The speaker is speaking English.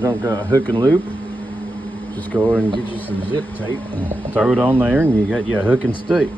you don't got a hook and loop, just go and get you some zip tape and throw it on there, and you got your hook and stick.